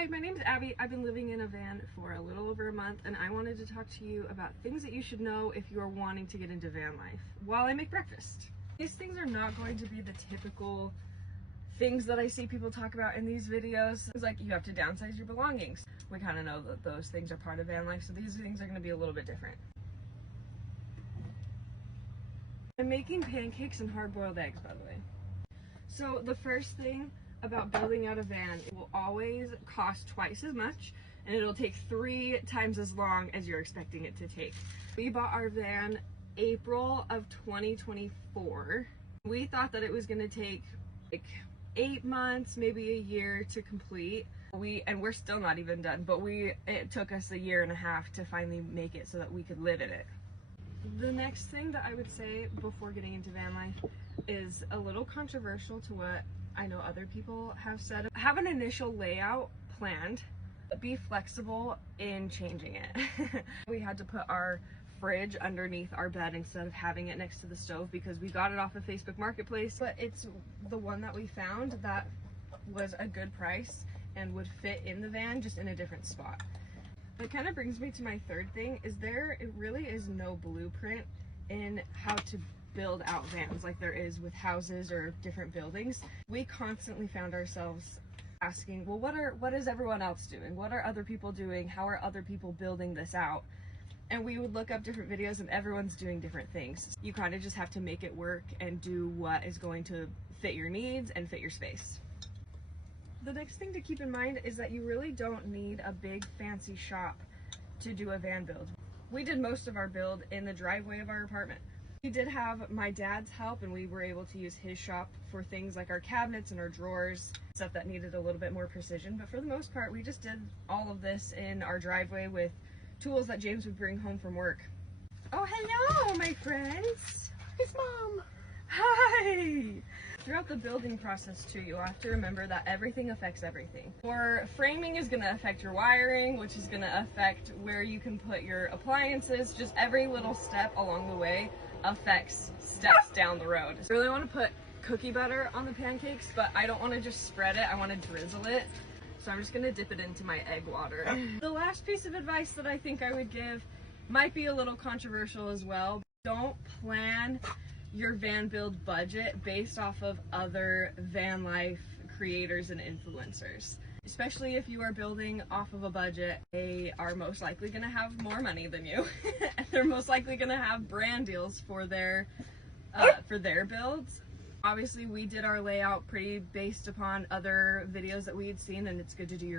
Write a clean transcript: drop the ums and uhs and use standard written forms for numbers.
Hi, my name is Abby. I've been living in a van for a little over a month, and I wanted to talk to you about things that you should know if you're wanting to get into van life while I make breakfast. These things are not going to be the typical things that I see people talk about in these videos. It's like you have to downsize your belongings. We kind of know that those things are part of van life, so these things are going to be a little bit different. I'm making pancakes and hard-boiled eggs, by the way. So the first thing about building out a van, it will always cost twice as much, and it'll take 3 times as long as you're expecting it to take. We bought our van April of 2024. We thought that it was going to take like 8 months, maybe a year to complete. We're still not even done, but it took us 1.5 years to finally make it so that we could live in it. The next thing that I would say before getting into van life is a little controversial to what I know other people have said. Have an initial layout planned, but be flexible in changing it. We had to put our fridge underneath our bed instead of having it next to the stove because we got it off of Facebook Marketplace, but it's the one that we found that was a good price and would fit in the van, just in a different spot. It kind of brings me to my third thing, it really is no blueprint in how to build out vans like there is with houses or different buildings. We constantly found ourselves asking, well, what is everyone else doing? What are other people doing? How are other people building this out? And we would look up different videos and everyone's doing different things. You kind of just have to make it work and do what is going to fit your needs and fit your space. The next thing to keep in mind is that you really don't need a big fancy shop to do a van build. We did most of our build in the driveway of our apartment. We did have my dad's help, and we were able to use his shop for things like our cabinets and our drawers, stuff that needed a little bit more precision. But for the most part, we just did all of this in our driveway with tools that James would bring home from work. Oh, hello, my friends. It's Mom. Hi. Throughout the building process too, you'll have to remember that everything affects everything. Your framing is going to affect your wiring, which is going to affect where you can put your appliances. Just every little step along the way affects steps down the road. I really want to put cookie butter on the pancakes, but I don't want to just spread it, I want to drizzle it. So I'm just going to dip it into my egg water. The last piece of advice that I think I would give might be a little controversial as well. Don't plan your van build budget based off of other van life creators and influencers. Especially if you are building off of a budget, they are most likely going to have more money than you. And they're most likely going to have brand deals for their builds. Obviously, we did our layout pretty based upon other videos that we had seen, and it's good to do your